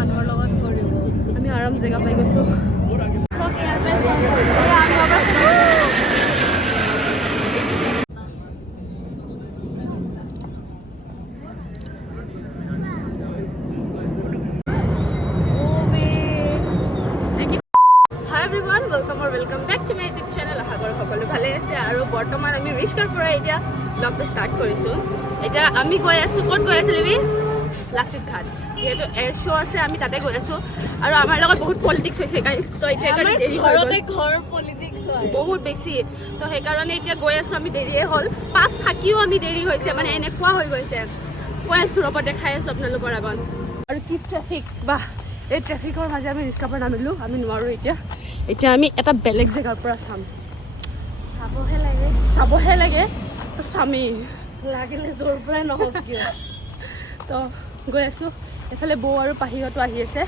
মানুহৰ লগত কৰিব আমি আৰাম জেগা পাই গৈছো চক ইয়াৰ পৰা welcome back to my YouTube channel আহাগৰ সকলো ভালে আছে আৰু বৰ্তমান আমি ৰিস্কাৰ পৰা এতিয়া ব্লগটো ষ্টাৰ্ট কৰিছো এটা আমি গৈ আছো ক'ত গৈ আছো লিবি লাচিত ঘাট যেহেতু এয়াৰ শো আছে আমি তাতে গৈ আছো আৰু আমাৰ লগত বহুত পলিটিক্স হৈছে গাইস তো এতিয়া কাৰণে দেৰি হৈ গ'ল ঘৰ পলিটিক্স হয় বহুত বেছি তো সেই কাৰণে এতিয়া গৈ আছো আমি দেৰিয়ে হ'ল পাঁচ থাকিও আমি দেৰি হৈছে মানে এনেকুৱা হৈ গৈছে কৈ আছো ৰ'ব দেখাই আছো আপোনালোকৰ আগত আৰু কি ট্ৰাফিক বাহ এই ট্ৰাফিকৰ মাজে আমি ৰিস্কাৰ পৰা নামিলো আমি নোৱাৰো এতিয়া আমি এটা বেলেগ জেগাৰ পৰা চাম চাবহে লাগে তো চামি লাগিলে জোৰ পৰাই নহওক কিয় তো গৈ আছো এফালে বৌ আৰু পাহিহঁতো আহি আছে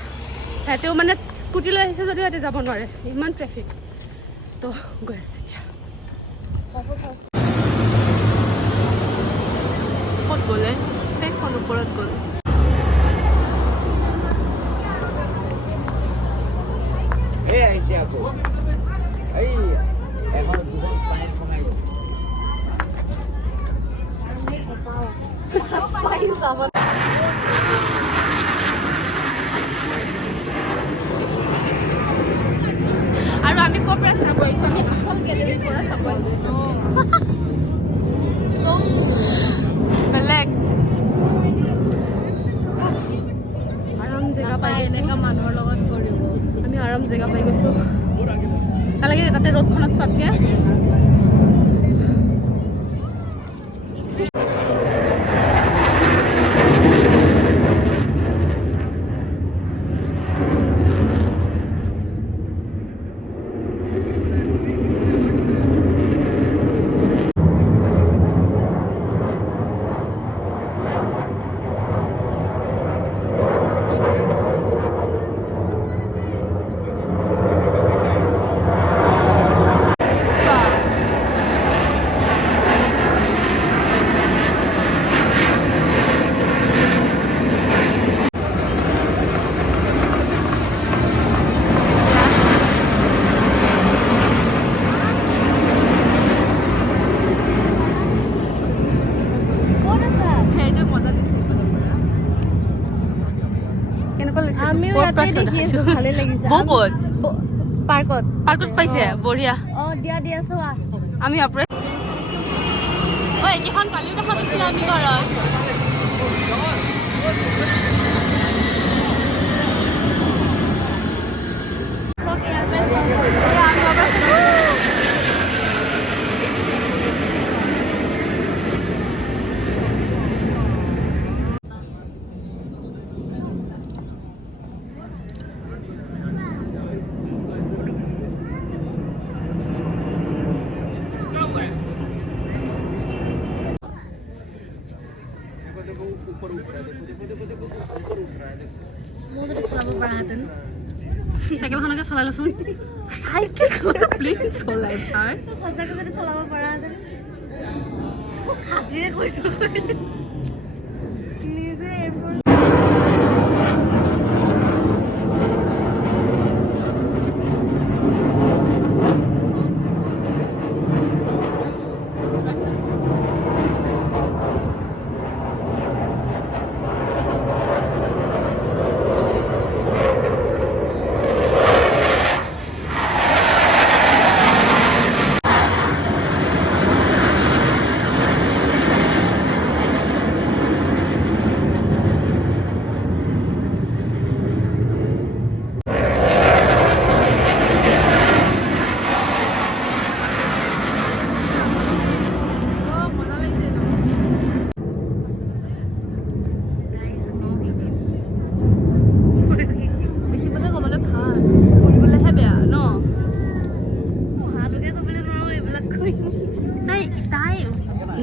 সিহঁতেও মানে স্কুটি লৈ আহিছে যদিও সিহঁতে যাব নোৱাৰে ইমান ট্ৰেফিক তো গৈ আছো এতিয়া ক'ত গ'লে সেইখন ওপৰত গ'ল আহিছে আকৌ এই এখন দুজন পানীত সোমাই আৰু আমি ক'ৰ পৰা চাব আহিছোঁ আমি আচল গেলেৰীৰ পৰা চাব আহিছোঁ চব বেলেগ আৰাম জেগা পাই এনেকা মানুহৰ লগত কৰিব আমি আৰাম জেগা পাই গৈছো ভাল লাগে তাতে ৰ'দখনত চোৱাতকে আমিও ইয়াতে দেখি আছো ভালে লাগিছে বহুত পাৰ্কত পাইছে বঢ়িয়া দিয়া চোৱা আমি আপোনাৰ ঐ এইকেইখন কালিও দেখা পাইছিলোঁ আমি ঘৰত চক ইয়াৰ পৰা মই যদি চলাব পাৰাহেঁতেন চাইকেলখনকে চলাই লচোন চাইকেল চলাই তাৰ সঁচাকৈ যদি চলাব পাৰাহেঁতেন খাতিৰে কৰি নিজে এয়াৰপৰ্ট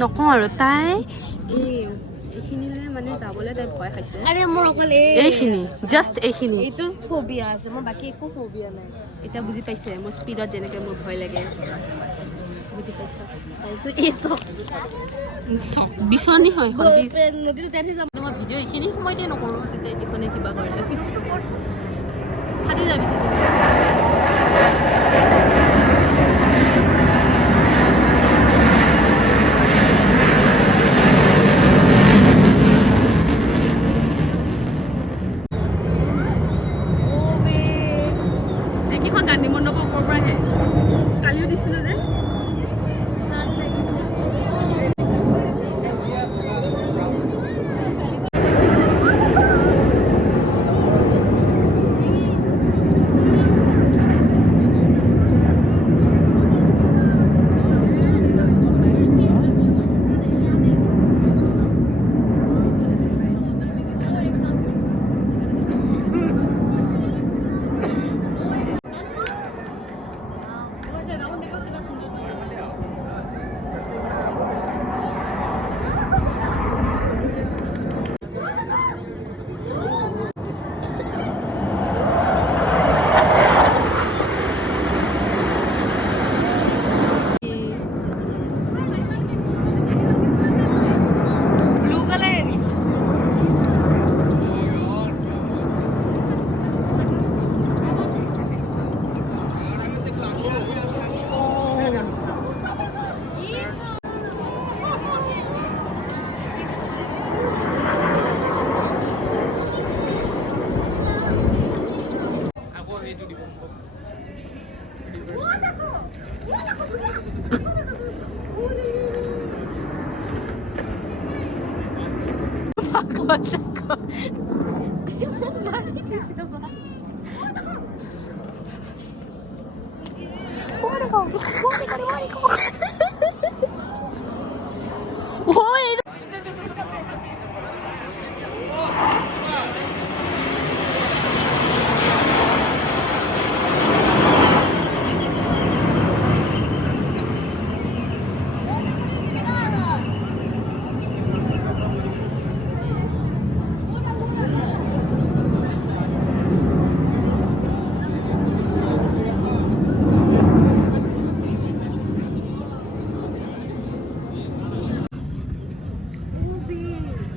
নকওঁ আৰু তাই এইখিনিলে মানে যাবলৈ তাই ভয় খাইছে আৰে মোৰ অকল এইখিনি জাষ্ট এইখিনি এইটো ফবিয়া আছে মোৰ বাকী একো ফবিয়া নাই এতিয়া বুজি পাইছে মোৰ স্পীডত যেনেকৈ মোৰ ভয় লাগে বুজি পাইছা এই চক বিচনী হয় নদীটো তেল যাম মই ভিডিঅ' এইখিনি সময়তে নকৰোঁ তেতিয়া এইখনে কিবা কৰে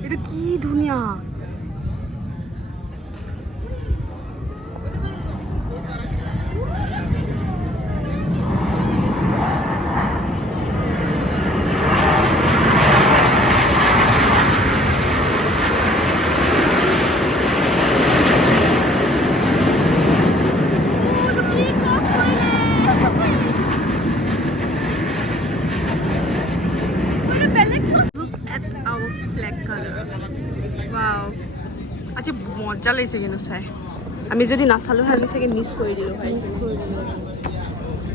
এটা কি ধুনীয়া আজি মজা লাগিছে কিন্তু চাই আমি যদি নাচালো হয় আমি চাগে মিছ কৰি দিলো হয়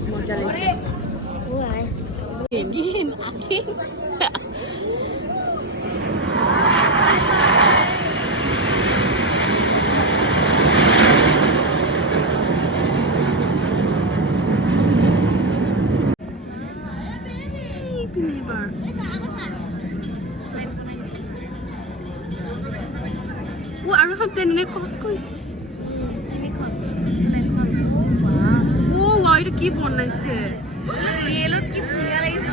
মজা লাগিছে আৰু এখন প্লেন এনে ক্ৰছ কৰিছে এইটো কি বনাইছে ৰিয়েলত কি ধুনীয়া লাগিছে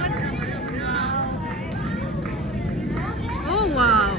ৱাও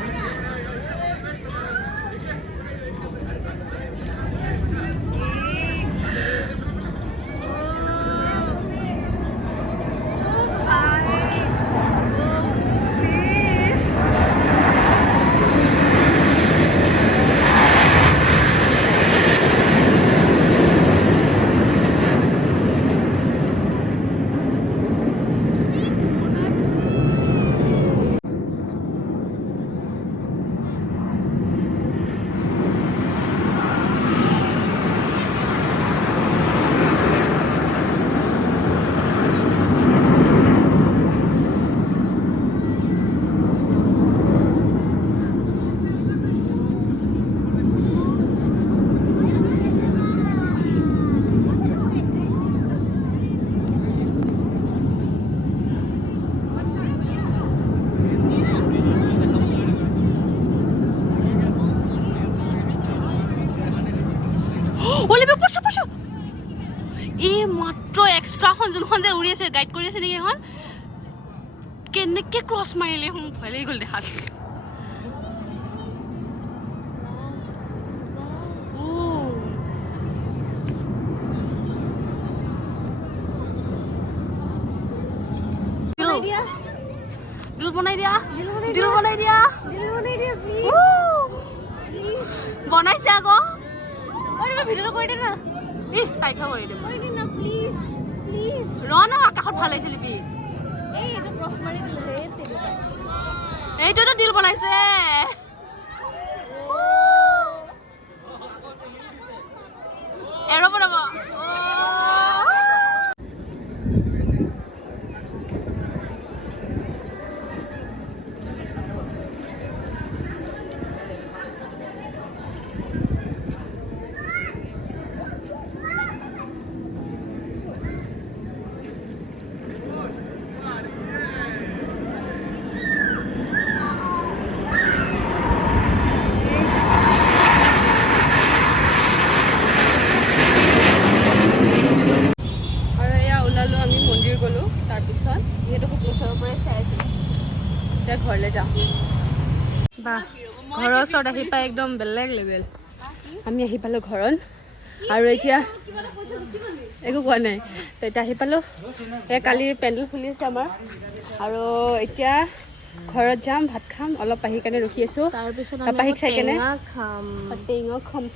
এই মাত্ৰ এক্সট্ৰাখন যোনখন যে উৰি আছে গাইড কৰি আছে নেকি এখন কেনেকৈ ক্ৰছ মাৰিলে মোক ভয় লাগি গ'ল দেখাত দিল বনাই দিয়া বনাইছে আকৌ ভিডিঅ' কৰি দে না তাই খাব ৰ ন আকাশত ভাল লাগিছে লিপি এইটোতো দিল বনাইছে এৰ বনাব ঘৰলৈ যাওঁ বা ঘৰৰ ওচৰত আহি পাই একদম বেলেগ লেভেল আমি আহি পালোঁ ঘৰত আৰু এতিয়া একো কোৱা নাই এতিয়া আহি পালোঁ এয়া কালিৰ পেণ্ডেল খুলি আছে আমাৰ আৰু এতিয়া ঘৰত যাম ভাত খাম অলপ আহি কাৰণে ৰখি আছোঁ তাৰপিছত টেঙা খাম